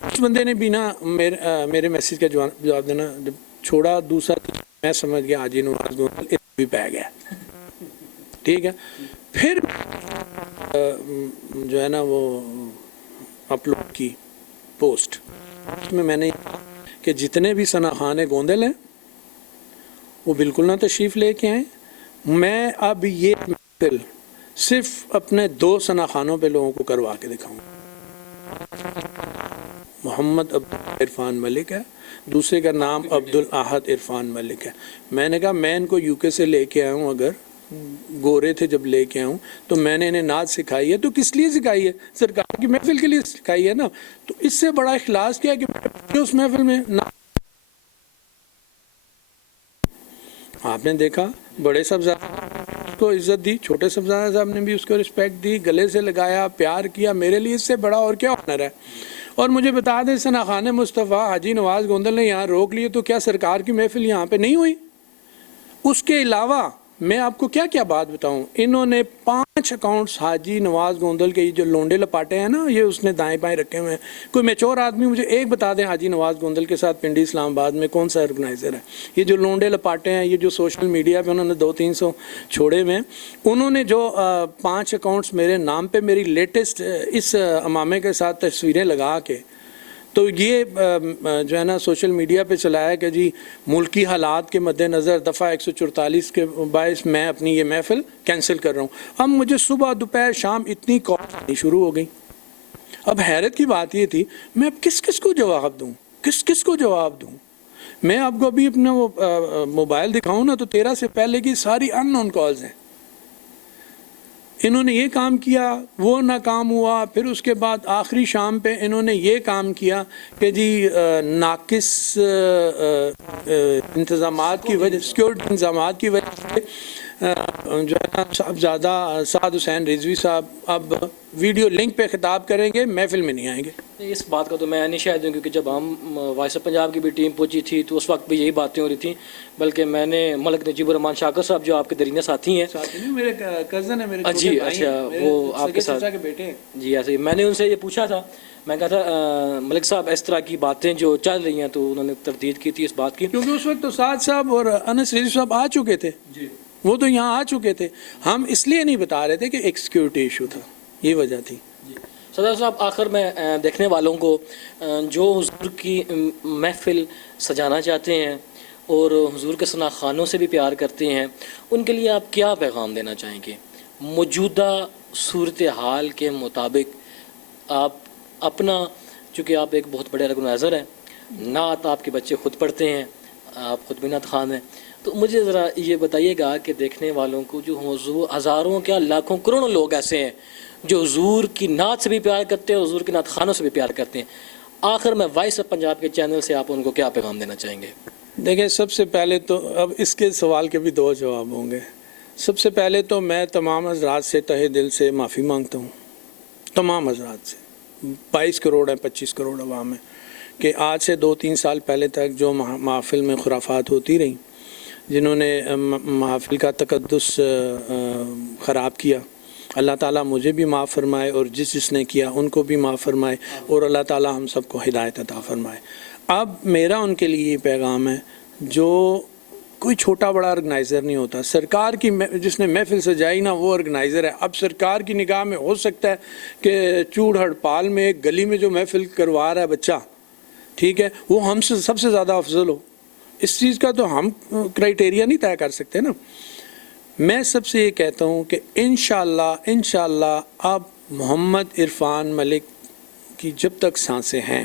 اس بندے نے بھی نا میرے میسیج کا جواب دینا جب چھوڑا، دوسرا میں سمجھ گیا حاجی نواز گوندل بھی پہ گیا، ٹھیک ہے۔ پھر جو ہے نا وہ اپلوڈ کی پوسٹ، اس میں نے کہ جتنے بھی ثنا خان گوندل ہیں وہ بالکل نہ تشریف لے کے آئیں، میں اب یہ محفل صرف اپنے 2 ثنا خانوں پہ لوگوں کو کروا کے دکھاؤں، محمد عرفان ملک ہے، دوسرے کا نام عبدالاحد عرفان ملک ہے۔ میں نے کہا میں ان کو یو کے سے لے کے آیا ہوں، اگر گورے تھے جب لے کے آؤں تو میں نے انہیں نعت سکھائی ہے، تو کس لیے سکھائی ہے؟ سرکار کی محفل کے لیے سکھائی ہے نا، تو اس سے بڑا اخلاص کیا کہ اس محفل میں آپ نے دیکھا بڑے صاحبزادے کو عزت دی، چھوٹے صاحبزادہ صاحب نے بھی اس کو رسپیکٹ دی، گلے سے لگایا، پیار کیا، میرے لیے اس سے بڑا اور کیا آنر ہے۔ اور مجھے بتا دیں ثنا خان مصطفیٰ حاجی نواز گوندل نے یہاں روک لیے تو کیا سرکار کی محفل یہاں پہ نہیں ہوئی؟ اس کے علاوہ میں آپ کو کیا کیا بات بتاؤں، انہوں نے 5 اکاؤنٹس حاجی نواز گوندل کے جو لونڈے لپاٹے ہیں نا، یہ اس نے دائیں بائیں رکھے ہوئے ہیں، کوئی میچور آدمی مجھے ایک بتا دیں حاجی نواز گوندل کے ساتھ پنڈی اسلام آباد میں کون سا آرگنائزر ہے؟ یہ جو لونڈے لپاٹے ہیں، یہ جو سوشل میڈیا پہ انہوں نے 200-300 چھوڑے ہوئے ہیں، انہوں نے جو 5 اکاؤنٹس میرے نام پہ میری لیٹسٹ اس امامے کے ساتھ تصویریں لگا کے تو یہ جو ہے نا سوشل میڈیا پہ چلایا کہ جی ملکی حالات کے مد نظر دفعہ 144 کے باعث میں اپنی یہ محفل کینسل کر رہا ہوں۔ اب مجھے صبح دوپہر شام اتنی کال آنی شروع ہو گئی۔ اب حیرت کی بات یہ تھی میں اب کس کس کو جواب دوں، کس کو جواب دوں؟ میں آپ کو ابھی اپنا وہ موبائل دکھاؤں نا تو 13 سے پہلے کی ساری ان نون کالز ہیں، انہوں نے یہ کام کیا، وہ ناکام ہوا، پھر اس کے بعد آخری شام پہ انہوں نے یہ کام کیا کہ جی ناقص انتظامات کی وجہ، سیکورٹی انتظامات کی وجہ سے جو ہے نا صاحبزادہ سعد حسین رضوی صاحب اب ویڈیو لنک پہ خطاب کریں گے، محفل میں نہیں آئیں گے۔ اس بات کا تو میں نہیں شاہد ہوں، کیونکہ جب ہم وائس آف پنجاب کی بھی ٹیم پہنچی تھی تو اس وقت بھی یہی باتیں ہو رہی تھیں، بلکہ میں نے ملک نجیب الرحمان شاکر صاحب جو آپ کے درینہ ساتھی ہیں، میرے کزن ہے، میرے جی اچھا، وہ آپ کے ساتھ بیٹے، جی ایسے ہی میں نے ان سے یہ پوچھا تھا، میں کہا تھا ملک صاحب اس طرح کی باتیں جو چل رہی ہیں، تو انہوں نے تردید کی تھی اس بات کی، کیونکہ اس وقت تو سعد صاحب اور انس رضوی صاحب آ چکے تھے، وہ تو یہاں آ چکے تھے، ہم اس لیے نہیں بتا رہے تھے کہ ایک سیکیورٹی ایشو تھا، یہ وجہ تھی۔ صدر صاحب آخر میں دیکھنے والوں کو جو حضور کی محفل سجانا چاہتے ہیں اور حضور کے ثنا خانوں سے بھی پیار کرتے ہیں، ان کے لیے آپ کیا پیغام دینا چاہیں گے؟ موجودہ صورتحال کے مطابق آپ اپنا، چونکہ آپ ایک بہت بڑے آرگنائزر ہیں، نعت آپ کے بچے خود پڑھتے ہیں، آپ خود بھی نعت خوان ہیں، تو مجھے ذرا یہ بتائیے گا کہ دیکھنے والوں کو جو حضور ہزاروں کیا لاکھوں کروڑوں لوگ ایسے ہیں جو حضور کی نعت سے بھی پیار کرتے ہیں، حضور کے نعت خانوں سے بھی پیار کرتے ہیں، آخر میں وائس آف پنجاب کے چینل سے آپ ان کو کیا پیغام دینا چاہیں گے؟ دیکھیں سب سے پہلے تو اب اس کے سوال کے بھی 2 جواب ہوں گے۔ سب سے پہلے تو میں تمام حضرات سے تہہ دل سے معافی مانگتا ہوں، تمام حضرات سے، 22 کروڑ ہے، 25 کروڑ عوام ہے، کہ آج سے 2-3 سال پہلے تک جو محافل میں خرافات ہوتی رہیں، جنہوں نے محافل کا تقدس خراب کیا، اللہ تعالیٰ مجھے بھی معاف فرمائے اور جس نے کیا ان کو بھی معاف فرمائے، اور اللہ تعالیٰ ہم سب کو ہدایت عطا فرمائے۔ اب میرا ان کے لیے یہ پیغام ہے، جو کوئی چھوٹا بڑا آرگنائزر نہیں ہوتا، سرکار کی جس نے محفل سجائی نا وہ آرگنائزر ہے۔ اب سرکار کی نگاہ میں ہو سکتا ہے کہ چوڑ ہڑپال میں ایک گلی میں جو محفل کروا رہا ہے بچہ، ٹھیک ہے، وہ ہم سے سب سے زیادہ افضل ہو، اس چیز کا تو ہم کرائٹیریا نہیں طے کر سکتے نا۔ میں سب سے یہ کہتا ہوں کہ انشاءاللہ اب محمد عرفان ملک کی جب تک سانسیں ہیں،